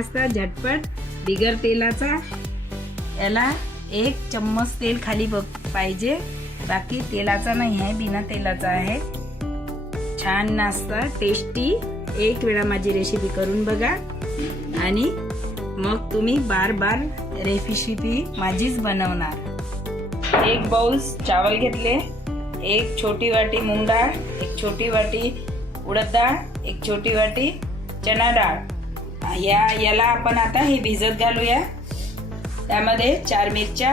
असता झटपट बिगर तेलाचा। याला 1 चम्मच तेल खाली पाहिजे, बाकी तेलाचा नाही आहे, बिना तेलाचा आहे। छान नाश्ता टेस्टी। एक वेळा माझी रेसिपी करून बघा आणि मग तुम्ही बार बार रेसिपी माझीच बनवणार। 1 बाउल चावल घेतले, 1 छोटी वाटी मूग डाळ, 1 छोटी वाटी उडद डाळ, 1 छोटी वाटी चना डाळ। याला आपण आता हे भिजत घालूया। त्यामध्ये 4 मिरच्या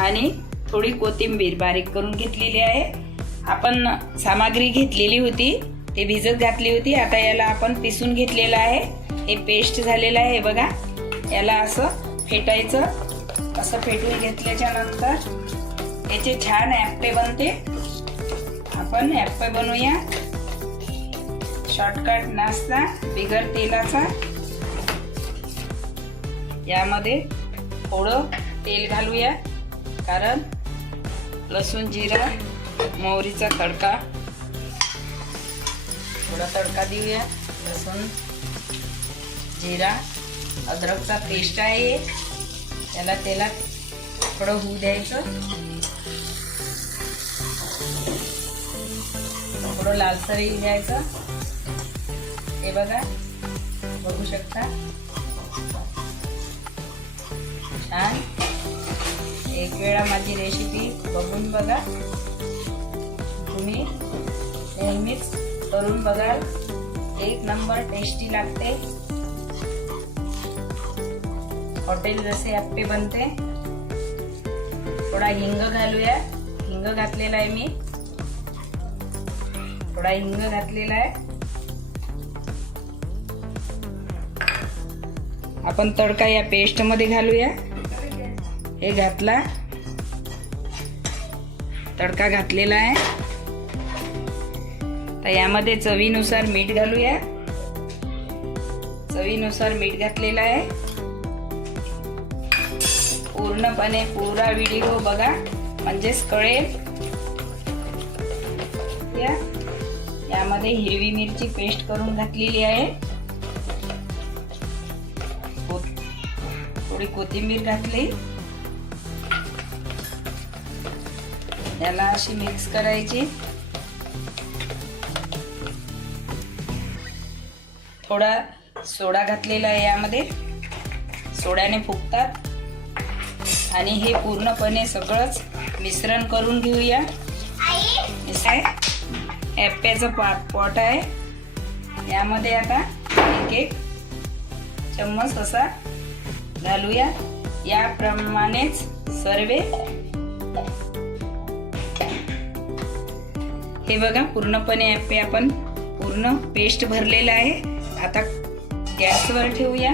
आणि थोडी कोथिंबीर बारीक करून घेतलेली आहे। आपण सामग्री घेतलेली होती, ते भिजत घातली होती। आता याला आपण पिसून घेतलेलं आहे, हे पेस्ट झालेलं आहे। बघा, याला असं फेटायचं। असं फेटून घेतल्याच्या नंतर याचे छान ॲप्पे बनते। आपण ॲप्पे बनवूया। शॉर्टकट नाश्ता बिगर तेलाचा। यामध्ये थोडं तेल घालूया, कारण लसूण जिरा मोहरीचा तडका, थोडा तडका देऊया। लसूण जिरा अद्रकचा पेस्ट आहे, याला तेलात थोडं होऊ द्यायचं। थोडं लालसर येऊ द्यायचं। हे बघा, बघू शकता छान। एक वेळा माझी रेसिपी बघून बघा, तुम्ही नेहमीच करून बघाल, 1 नंबर टेस्टी लागते। हॉटेल जसे ॲप्पे बनते। थोडा हिंग घालूया, हिंग घातलेला आहे मी, थोडा हिंग घातलेला आहे। आपण तडका या पेस्ट मध्ये घालूया। हे घातला, तडका घातलेला आहे। तर यामध्ये चवीनुसार मीठ घालूया। चवीनुसार मीठ घातलेला आहे। पूर्णपणे पुरा व्हिडिओ बघा, म्हणजेच कळेल। यामध्ये हिरवी मिरची पेस्ट करून घातलेली आहे। थोडी कोथिंबीर घातली। याला अशी मिक्स करायची। थोडा सोडा घातलेला आहे यामध्ये, सोड्याने फुगतात। आणि हे पूर्णपणे सगळंच मिश्रण करून घेऊया। ॲप्प्याचं पॉट आहे, यामध्ये आता 1 चम्मच असा घालूया। याप्रमाणेच सर्व हे बघा, पूर्णपणे ॲप्पे आपण पूर्ण पेस्ट भरलेला आहे। आता गॅसवर ठेवूया।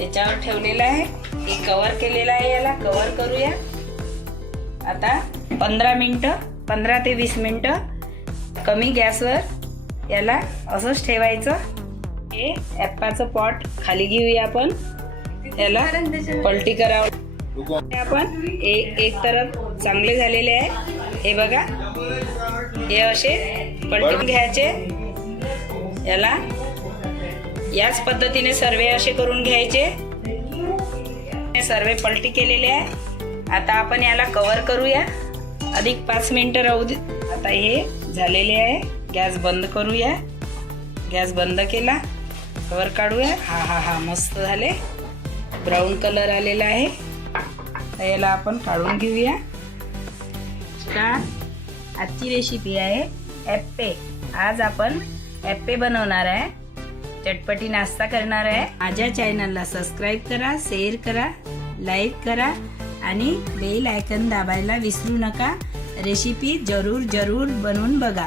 याच्यावर ठेवलेला आहे, हे कव्हर केलेलं आहे। याला कव्हर करूया। आता 15 ते 20 मिनिटं कमी गॅसवर याला असंच ठेवायचं। हे ॲप्पाचं पॉट खाली घेऊया आपण, याला पलटी करावं। आपण एक तरफ चांगले झालेले आहे। हे बघा, हे असे पलटून घ्यायचे। याला याच पद्धतीने सर्व असे करून घ्यायचे। सर्व पलटी केलेले आहे। आता आपण याला कव्हर करूया, अधिक 5 मिनिटं राहू दे। आता हे झालेले आहे। गॅस बंद करूया। गॅस बंद केला, कव्हर काढूया। हा मस्त झाले, ब्राऊन कलर आलेला आहे। तर याला आपण काढून घेऊया। आजची रेसिपी आहे ॲप्पे। आज आपण ॲप्पे बनवणार आहे, चटपटी नाश्ता करणार आहे। माझ्या चॅनलला सबस्क्राईब करा, शेअर करा, लाईक करा आणि बेल आयकॉन दाबायला विसरू नका। रेसिपी जरूर बनवून बघा।